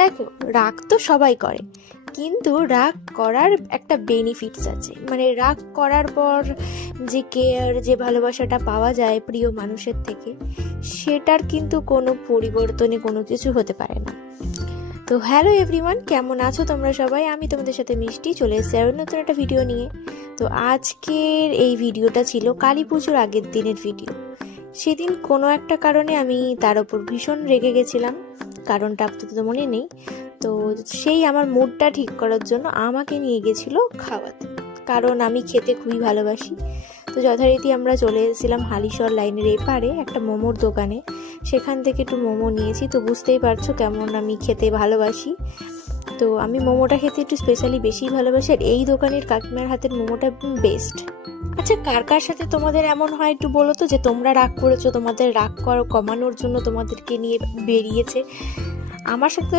দেখো, রাগ তো সবাই করে, কিন্তু রাগ করার একটা বেনিফিটস আছে। মানে রাগ করার পর যে কেয়ার, যে ভালোবাসাটা পাওয়া যায় প্রিয় মানুষের থেকে, সেটার কিন্তু কোনো পরিবর্তনে কোনো কিছু হতে পারে না। তো হ্যালো এভরিওয়ান, কেমন আছো তোমরা সবাই? আমি তোমাদের সাথে মিষ্টি চলে এসেছি আর নতুন একটা ভিডিও নিয়ে। তো আজকের এই ভিডিওটা ছিল কালী পুজোর আগের দিনের ভিডিও। সেদিন কোনো একটা কারণে আমি তার ওপর ভীষণ রেগে গেছিলাম, কারণটা আপাতত মনে নেই। তো সেই আমার মুডটা ঠিক করার জন্য আমাকে নিয়ে গেছিলো খাওয়াতে, কারণ আমি খেতে খুবই ভালোবাসি। তো যথারীতি আমরা চলে এসেছিলাম হালিশহর লাইনের এপারে একটা মোমোর দোকানে। সেখান থেকে একটু মোমো নিয়েছি। তো বুঝতেই পারছো কেমন আমি খেতে ভালোবাসি। তো আমি মোমোটা খেতে একটু স্পেশালি বেশিই ভালোবাসি, আর এই দোকানের কাকিমার হাতের মোমোটা বেস্ট। আচ্ছা, কার কার সাথে তোমাদের এমন হয় একটু বলো তো, যে তোমরা রাগ করেছো, তোমাদের রাগ কমানোর জন্য তোমাদেরকে নিয়ে বেরিয়েছে। আমার সাথে